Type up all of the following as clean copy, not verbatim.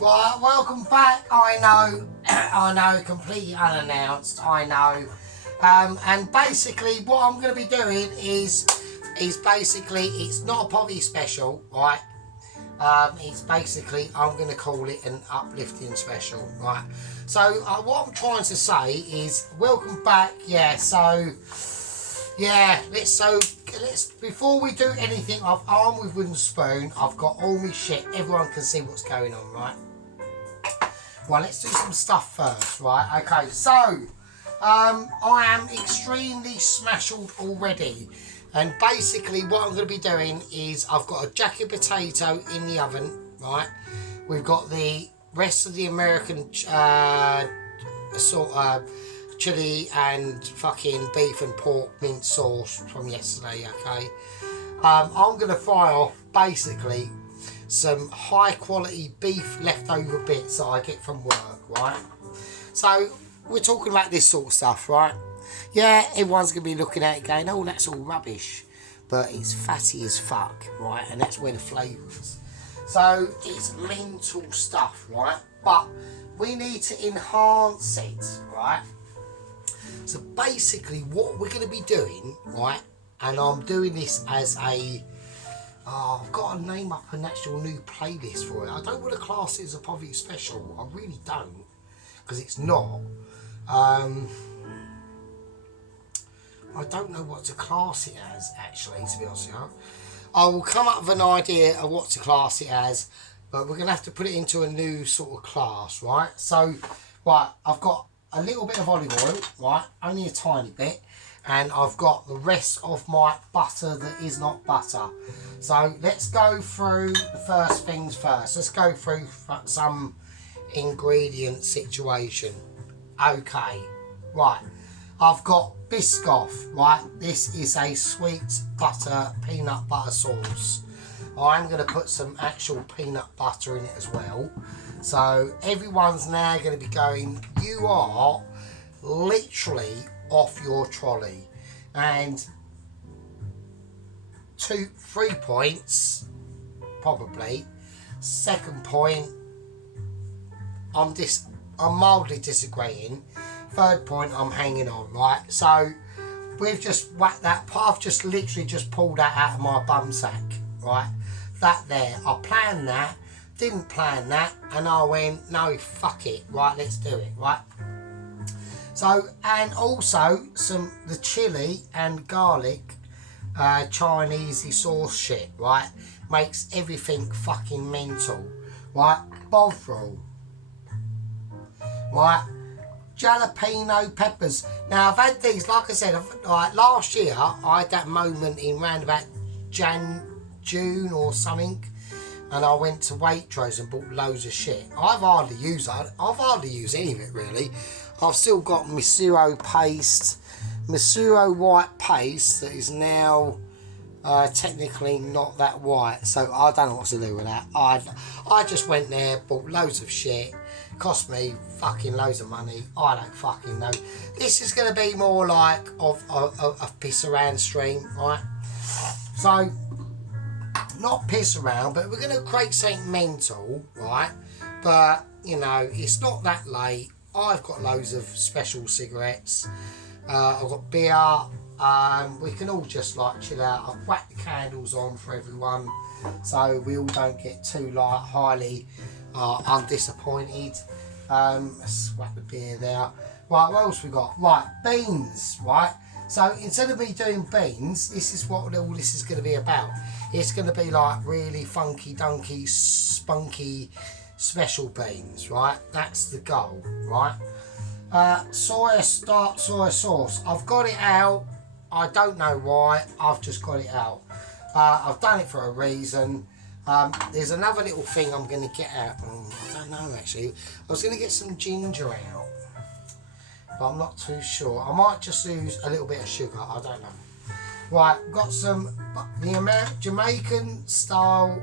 Right, welcome back. I know, I know, completely unannounced. I know, and basically, what I'm going to be doing is basically it's not a poverty special, right? It's basically I'm going to call it an uplifting special, right? So what I'm trying to say is welcome back. Yeah. So yeah, let's before we do anything, I've armed with wooden spoon. I've got all my shit. Everyone can see what's going on, right? Right, let's do some stuff first, right? Okay, so I am extremely smashed already, and basically what I'm going to be doing is I've got a jacket potato in the oven, right? We've got the rest of the American chili and fucking beef and pork mint sauce from yesterday. Okay, I'm going to fry off basically some high quality beef leftover bits that I get from work, right? So we're talking about this sort of stuff, right? Yeah, everyone's going to be looking at it going, oh, that's all rubbish, but it's fatty as fuck, right? And that's where the flavour is. So it's mental stuff, right? But we need to enhance it, right? So basically what we're going to be doing, right, and I'm doing this as a I've got to name up an actual new playlist for it. I don't want to class it as a poverty special. I really don't, because it's not. I don't know what to class it as, actually, to be honest with you. I will come up with an idea of what to class it as, but we're going to have to put it into a new sort of class, right? So, right, I've got a little bit of olive oil, right, only a tiny bit. And I've got the rest of my butter that is not butter. So let's go through the first things first. Let's go through some ingredient situation. Okay, right. I've got Biscoff, right? This is a sweet butter, peanut butter sauce. I'm going to put some actual peanut butter in it as well. So everyone's now going to be going, you are literally off your trolley. And 3 points probably. Second point, I'm mildly disagreeing. Third point, I'm hanging on, right? So we've just whacked that. I've just literally just pulled that out of my bum sack, right? That there, I planned that, didn't plan that, and I went, no, fuck it, right, let's do it, right? So, and also the chili and garlic Chinese sauce shit, right? Makes everything fucking mental, right? Bovril, right? Jalapeno peppers. Now, I've had these, like I said, like last year, I had that moment in round about June or something, and I went to Waitrose and bought loads of shit. I've hardly used any of it, really. I've still got Misuro paste, Misuro white paste that is now technically not that white, so I don't know what to do with that. I just went there, bought loads of shit, cost me fucking loads of money. I don't fucking know. This is going to be more like a piss around stream, right? So, not piss around, but we're going to create something mental, right? But, you know, it's not that late. I've got loads of special cigarettes. I've got beer. We can all just like chill out. I've whacked the candles on for everyone, so we all don't get too like highly undisappointed. Let's whack the beer there. Right, what else we got? Right, beans. Right. So instead of me doing beans, this is what all this is going to be about. It's going to be like really funky, dunky, spunky special beans, right? That's the goal, right? Soy sauce. I've got it out. I don't know why. I've just got it out. I've done it for a reason. There's another little thing I'm going to get out. I don't know actually. I was going to get some ginger out, but I'm not too sure. I might just use a little bit of sugar. I don't know. Right, got the Jamaican style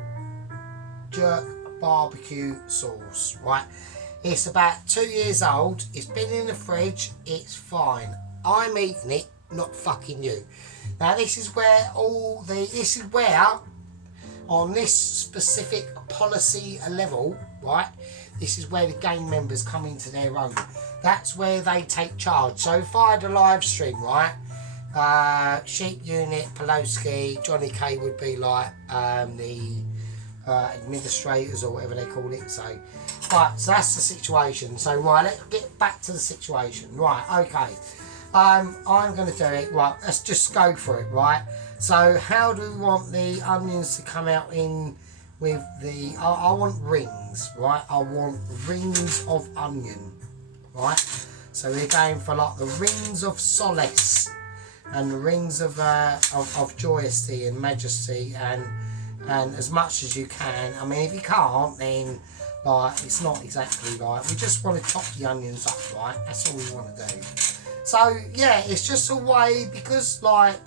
jerk barbecue sauce, right? It's about 2 years old. It's been in the fridge. It's fine. I'm eating it, not fucking you. Now this is where on this specific policy level, right? this is where the gang members come into their own. That's where they take charge. So if I had a live stream, right, Sheep Unit, Pelosi, Johnny K would be like the administrators or whatever they call it. So, right, so that's the situation. So, right, let's get back to the situation. Right, okay. I'm going to do it. Right, let's just go for it, right? So, how do we want the onions to come out in with the... I want rings, right? I want rings of onion, right? So, we're going for like the rings of solace and the rings of joyously and majesty and as much as you can. I mean, if you can't, then like it's not exactly right. We just want to chop the onions up, right? That's all we want to do. So yeah, it's just a way, because like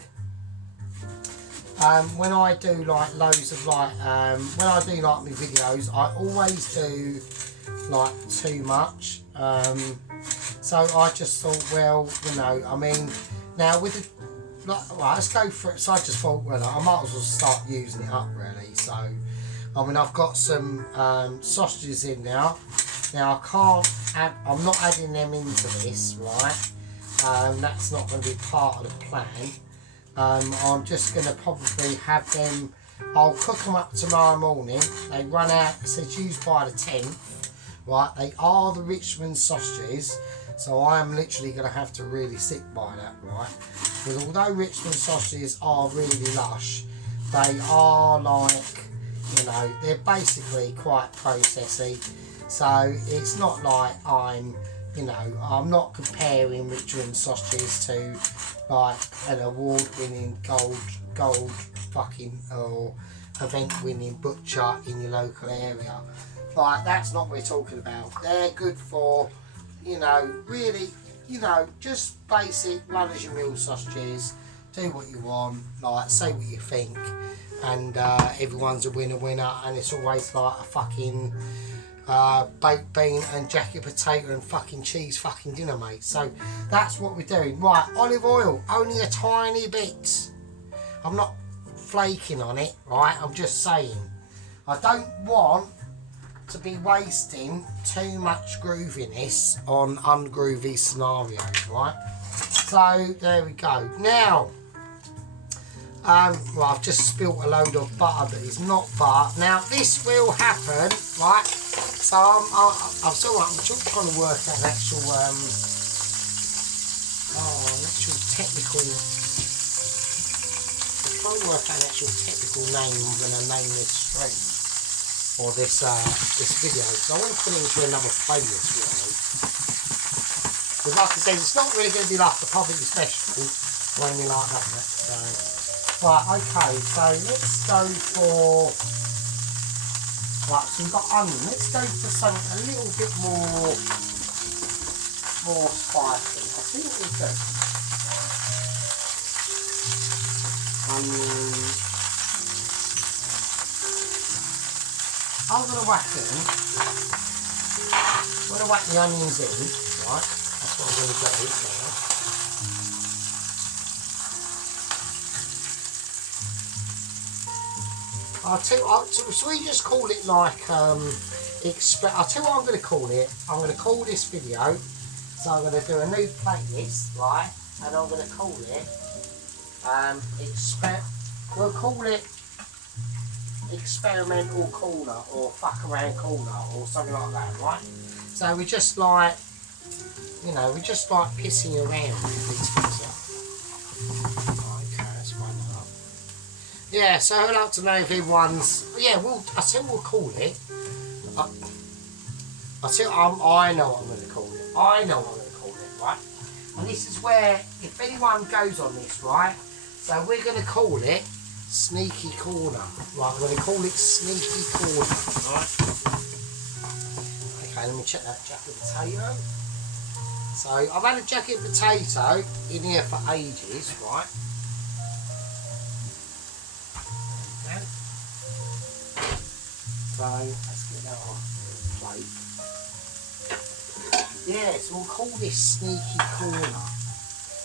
when I do like loads of like when I do like my videos, I always do like too much. So I just thought, well, you know, I mean, now with the right, let's go for it. So I just thought, well, I might as well start using it up, really. So, I mean, I've got some sausages in now. Now, I can't add, I'm not adding them into this, right? That's not going to be part of the plan. I'm just going to probably have them, I'll cook them up tomorrow morning. They run out, it says used by the 10th, right? They are the Richmond sausages. So I am literally going to have to really stick by that, right? Because although Richmond sausages are really lush, they are like, you know, they're basically quite processy. So it's not like I'm, you know, I'm not comparing Richmond sausages to like an award-winning gold fucking or event-winning butcher in your local area. Like, that's not what we're talking about. They're good for, you know, really, you know, just basic run-as-you-mill sausages. Do what you want, like, say what you think, and everyone's a winner, and it's always like a fucking baked bean and jacket potato and fucking cheese fucking dinner, mate. So that's what we're doing. Right, olive oil, only a tiny bit. I'm not flaking on it, right? I'm just saying. I don't want to be wasting too much grooviness on ungroovy scenarios, right? So there we go. Now, well, I've just spilt a load of butter that is not butter. Now this will happen, right? So I'm trying to work out an actual technical. I'm trying to work out an actual technical name. I'm going to name this stream or this video, because I want to put it into another playlist, really. Because like I said, it's not really going to be like a public special or anything like that. So, right, okay, so let's go for, right, so we've got onion. Let's go for something a little bit more spicy. I think we could. I'm going to whack the onions in, right? That's what I'm going to do now. So we just call it like, I'll tell you what I'm going to call it. I'm going to call this video, so I'm going to do a new playlist, right? And I'm going to call it, we'll call it Experimental Corner or Fuck Around Corner or something like that, right? So we just like, you know, we just like pissing around with these things. Okay, that's one up. Yeah, so I'd like to know if everyone's, yeah, I think we'll call it. I know what I'm going to call it. I know what I'm going to call it, right? And this is where, if anyone goes on this, right? So we're going to call it Sneaky Corner. Right, we're going to call it Sneaky Corner, right? Okay, let me check that jacket potato. So I've had a jacket potato in here for ages, right? There we go. So let's get that off the plate. Yeah, so we'll call this Sneaky Corner.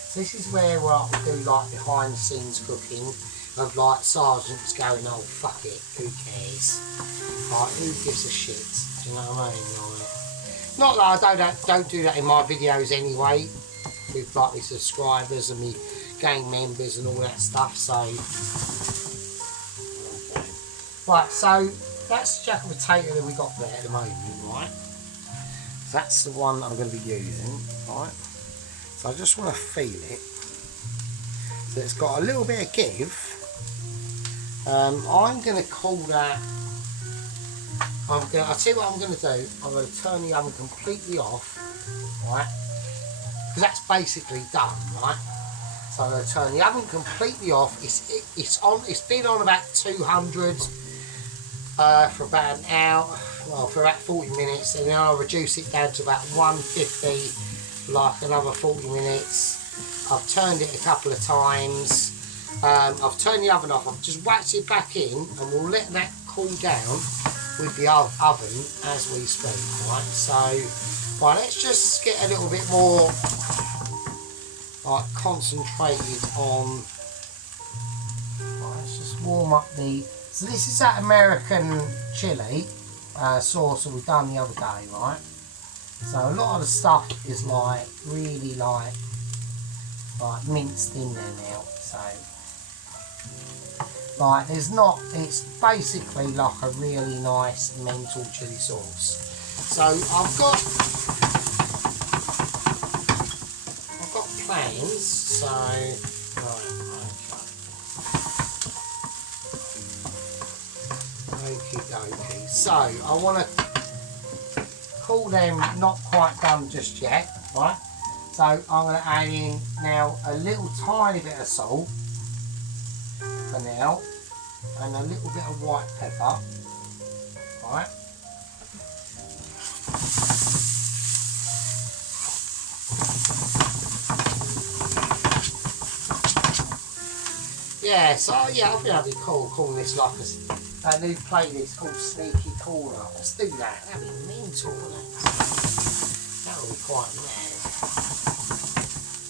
So this is where we'll do like behind the scenes cooking of like Sargents going, oh fuck it, who cares? Like, who gives a shit? Do You know what I mean? Like, not that I don't do that in my videos anyway, with like my subscribers and me gang members and all that stuff. So, okay. Right, so that's the jacket potato that we got there at the moment, right? So that's the one I'm going to be using, right? So I just want to feel it. So it's got a little bit of give. I'm going to call that. I'll tell you what I'm going to do. I'm going to turn the oven completely off, right? Because that's basically done, right? So I'm going to turn the oven completely off. It's been on about 200 for about an hour, well, for about 40 minutes, and then I'll reduce it down to about 150 for like another 40 minutes. I've turned it a couple of times. I've turned the oven off. I've just whacked it back in, and we'll let that cool down with the oven as we speak, right? So, right, let's just get a little bit more like concentrated on. Right, let's just warm up the. So this is that American chili sauce that we done the other day, right? So a lot of the stuff is like really like minced in there now. So. Like, there's not, it's basically like a really nice mental chili sauce. So I've got plans, so, right, okay. Okie dokie. So I want to call them not quite done just yet, right? So I'm going to add in now a little tiny bit of salt. For now, and a little bit of white pepper, right? Yeah, so yeah, I think that'd be cool calling this like a new playlist called Sneaky Corner. Let's do that. That'd be mental, wouldn't it? That would be quite mad.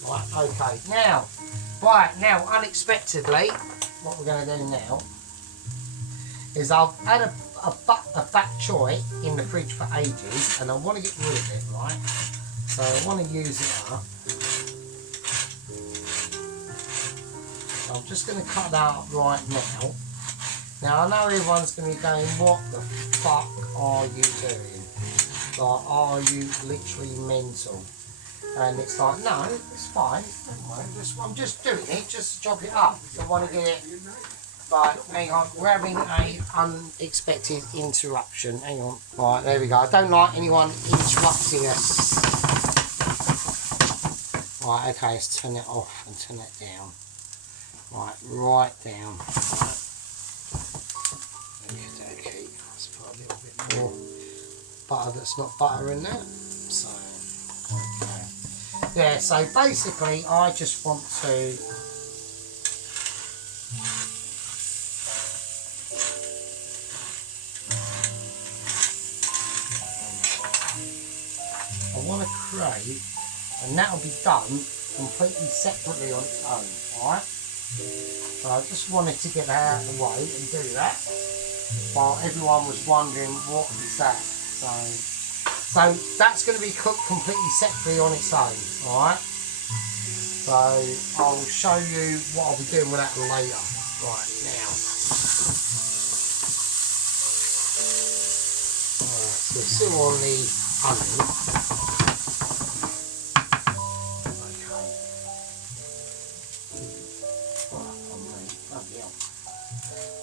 Right, okay. Now, unexpectedly, what we're going to do now is I've had a bok choy in the fridge for ages, and I want to get rid of it, right? So I want to use it up. So I'm just going to cut that up right now. Now I know everyone's going to be going, what the fuck are you doing? Like, are you literally mental? And it's like, no, it's fine. Don't worry. I'm just doing it just to chop it up. I want to get it. Right, hang on. We're having an unexpected interruption. Hang on. Right, there we go. I don't like anyone interrupting us. Right, okay, let's turn it off and turn it down. Right down. Right. Okay. Let's put a little bit more butter that's not butter in there. So, okay. Yeah, so basically I just want to create, and that'll be done completely separately on its own, alright? So I just wanted to get that out of the way and do that while everyone was wondering what is that. So that's going to be cooked completely separately on its own, alright? So I'll show you what I'll be doing with that later. Right, now. Alright, so we're still on the onion.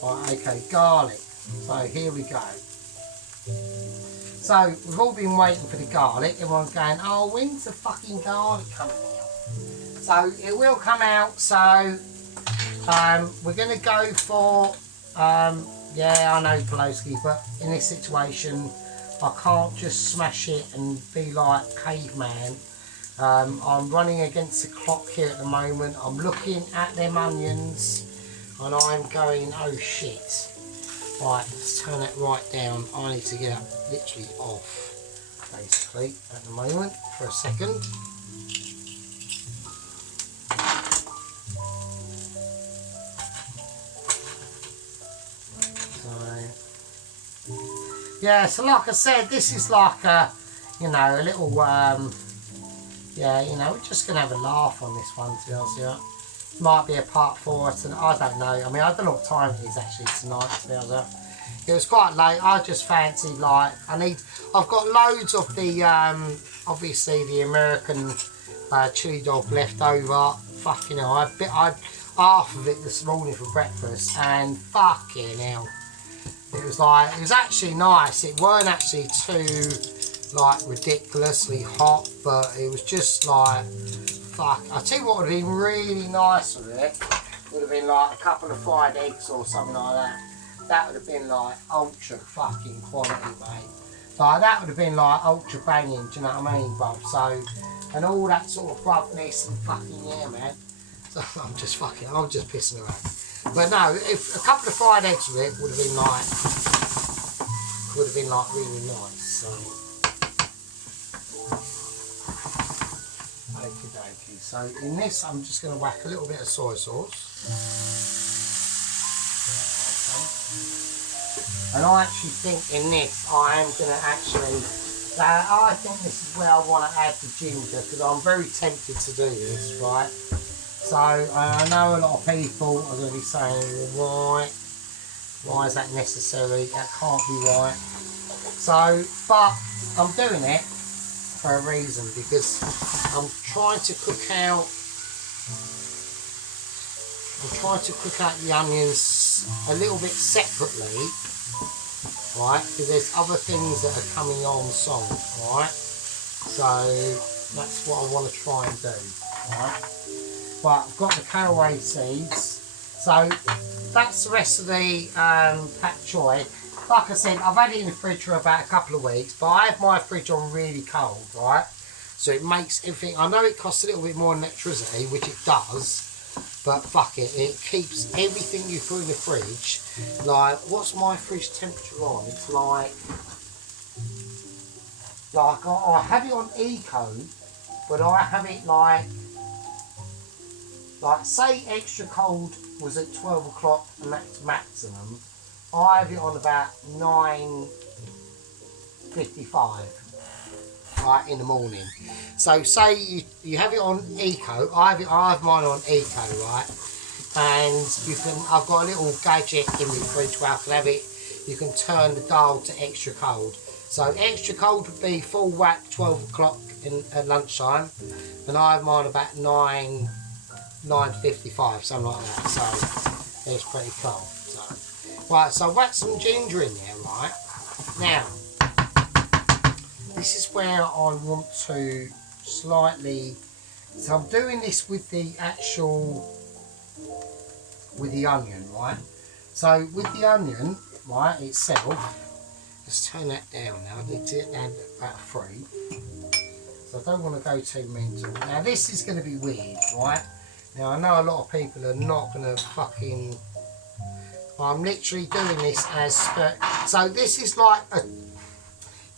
Right, okay, garlic. So here we go. So we've all been waiting for the garlic. Everyone's going, oh, when's the fucking garlic coming out? So it will come out. So we're going to go for, yeah, I know Pelosi, but in this situation, I can't just smash it and be like caveman. I'm running against the clock here at the moment. I'm looking at them onions and I'm going, oh shit. Right, let's turn that right down. I need to get that literally off, basically, at the moment, for a second. So, Yeah, so like I said, this is like a, you know, a little, yeah, you know, we're just going to have a laugh on this one, to be honest with you. Might be a part 4 tonight, I don't know. I mean, I don't know what time it is actually tonight, to be honest with you. It was quite late. I just fancied, like, I've got loads of the, obviously the American chili dog left over. Fucking hell, I had half of it this morning for breakfast, and fucking hell. It was actually nice. It weren't actually too, like, ridiculously hot, but it was just like, fuck. I'll tell you what would have been really nice with it. Would have been like a couple of fried eggs or something like that. That would have been like ultra fucking quality, mate. Like, that would have been like ultra banging, do you know what I mean, bruv? So, and all that sort of roughness and fucking, yeah, man. So I'm just pissing around. But no, if a couple of fried eggs with it would have been like really nice. So, okie dokie. So in this, I'm just going to whack a little bit of soy sauce. Okay. And I actually think in this, I am going to actually. I think this is where I want to add the ginger, because I'm very tempted to do this, right? So I know a lot of people are going to be saying, right, why is that necessary? That can't be right. So, but I'm doing it for a reason, because I'm trying to cook out the onions a little bit separately, right? Because there's other things that are coming on song, right? So that's what I want to try and do, right? But I've got the caraway seeds, so that's the rest of the pak choy. Like I said, I've had it in the fridge for about a couple of weeks, but I have my fridge on really cold, right? So it makes everything, I know it costs a little bit more in electricity, which it does, but fuck it, it keeps everything you put in the fridge. Like, what's my fridge temperature on? It's like I have it on eco, but I have it like say extra cold was at 12 o'clock and that's maximum. I have it on about 9:55, right, in the morning. So say you have it on eco. I have mine on eco, right? And I've got a little gadget in my fridge where I can have it. You can turn the dial to extra cold. So extra cold would be full whack 12 o'clock at lunchtime, and I have mine about 9:55, something like that. So it's pretty cold. So right, so whack some ginger in there, right? Now, this is where I want to slightly. So I'm doing this with the onion, right? So with the onion, right, itself. Let's turn that down now. I need to add about 3. So I don't want to go too mental. Now this is going to be weird, right? Now I know a lot of people are not going to fucking. I'm literally doing this as. So this is like a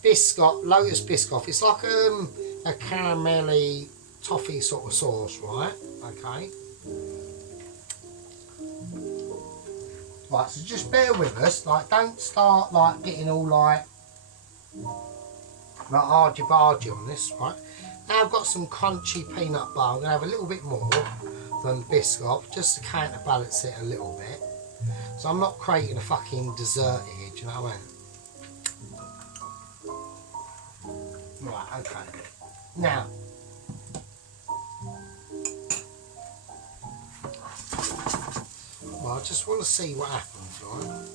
biscoff, lotus biscoff. It's like a caramelly toffee sort of sauce, right? Okay. Right, so just bear with us. Like, don't start like getting all like argy-bargy on this, right? Now I've got some crunchy peanut butter. I'm going to have a little bit more than biscoff, just to counterbalance it a little bit. So I'm not creating a fucking dessert here, do you know what I mean? Right, okay. Now, well, I just want to see what happens, right?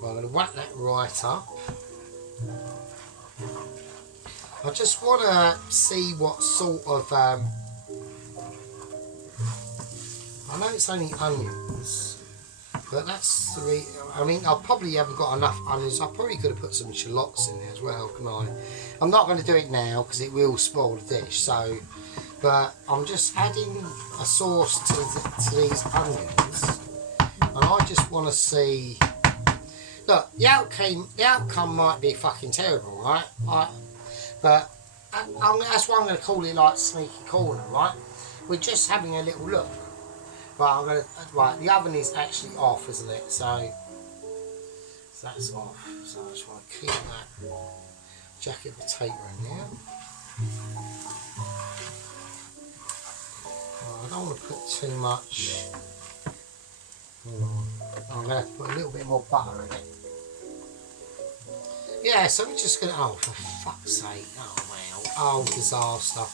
Well, I'm going to whack that right up. I just want to see what sort of, I know it's only onions, but that's the I mean, I probably haven't got enough onions. I probably could have put some shallots in there as well, couldn't I? I'm not going to do it now because it will spoil the dish, so, but I'm just adding a sauce to these onions, and I just want to see. Look, the outcome might be fucking terrible, right? But that's why I'm going to call it like sneaky corner, right? We're just having a little look. Right, right, the oven is actually off, isn't it? So that's off. So I just want to keep that jacket potato in there. Right, I don't want to put too much. I'm going to have to put a little bit more butter in it. Yeah, so we're just going to, oh, for fuck's sake, oh wow, oh disaster,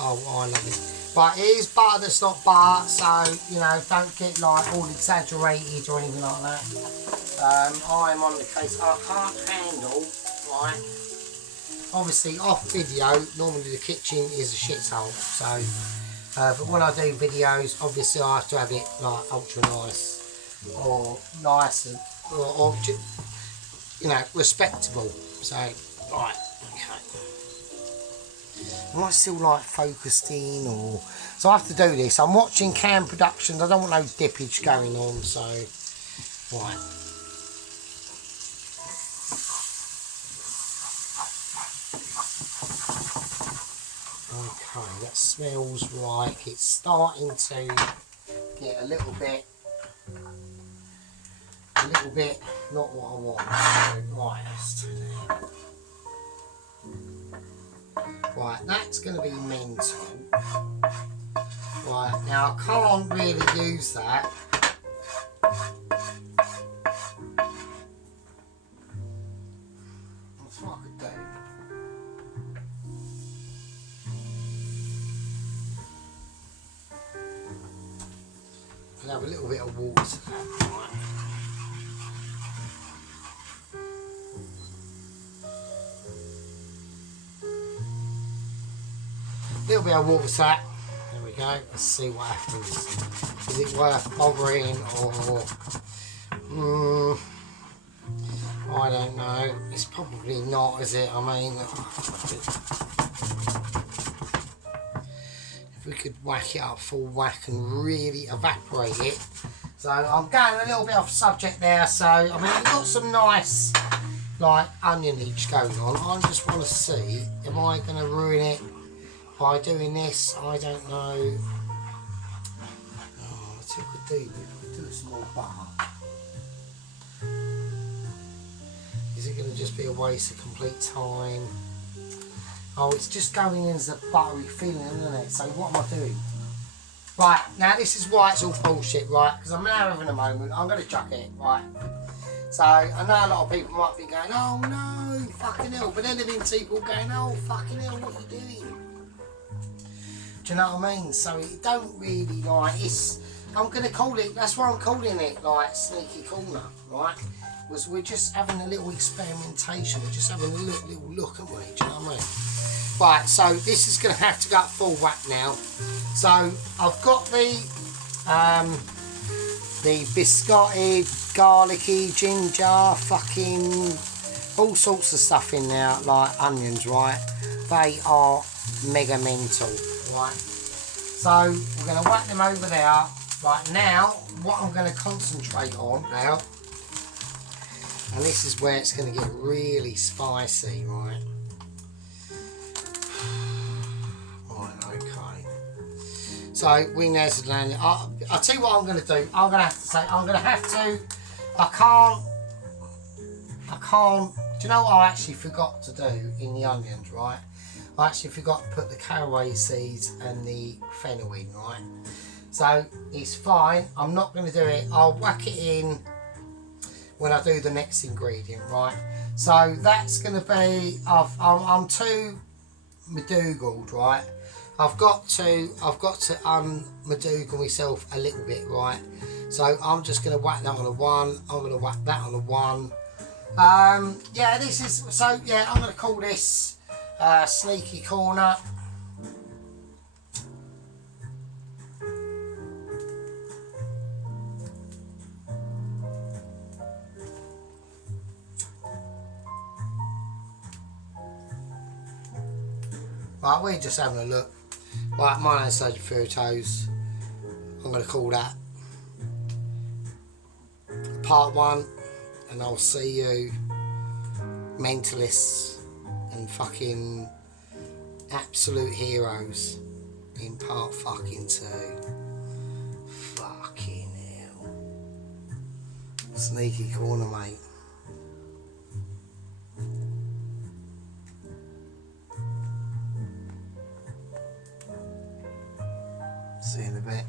oh I love it. But it is butter that's not butter, so, you know, don't get like all exaggerated or anything like that. I'm on the case, I can't handle, right, obviously off video, normally the kitchen is a shithole, so, but when I do videos, obviously I have to have it like ultra nice, or nice, and, or you know, respectable. So, right, okay. Am I still like focused in, or so I have to do this. I'm watching Cam Productions. I don't want no dippage going on. So, right. Okay, that smells like it's starting to get a little bit not what I want. So, right, let's do that. Right, that's going to be mental. Right, now I can't really use that. That's what I could do. I'll have a little bit of water. Right. A little bit of water to that. There we go. Let's see what happens. Is it worth bothering, or I don't know. It's probably not, is it? I mean, if we could whack it up full whack and really evaporate it. So I'm going a little bit off subject there. So I mean, we've got some nice like onionage going on. I just want to see, am I going to ruin it by doing this? I don't know. Oh, I think we do some more butter. Is it going to just be a waste of complete time? Oh, it's just going in as a buttery feeling, isn't it? So what am I doing? Right, now this is why it's all bullshit, right? Because I'm now having a moment. I'm going to chuck it, right? So I know a lot of people might be going, oh no, fucking hell. But then there have been people going, oh fucking hell, what are you doing? Do you know what I mean? So it don't really like, I'm going to call it, that's why I'm calling it like sneaky corner, right? Was we're just having a little experimentation, we're just having a little look at me, do you know what I mean? Right, so this is going to have to go up full whack now. So I've got the biscotted, garlicky, ginger, fucking all sorts of stuff in there, like onions, right? They are mega mental, right? So we're going to whack them over there. Right, now what I'm going to concentrate on now, and this is where it's going to get really spicy, right? Right, okay. So we know to land it. I'll tell you what I'm going to do. I'm going to have to say, I can't, do you know what I actually forgot to do in the onions, right? I actually forgot to put the caraway seeds and the fennel in, right? So it's fine, I'm not going to do it, I'll whack it in when I do the next ingredient, right? So that's going to be, I'm too medoogled, right? I've got to unmedoogle myself a little bit, right? So I'm just going to whack that on a 1, I'm going to whack that on a 1. Yeah, this is, so yeah, I'm going to call this sneaky corner. Right, we're just having a look. Right, my name's Sargent Photos. I'm going to call that part 1, and I'll see you mentalists and fucking Absolute heroes in part fucking 2. Fucking hell. Sneaky corner, mate. See you in a bit.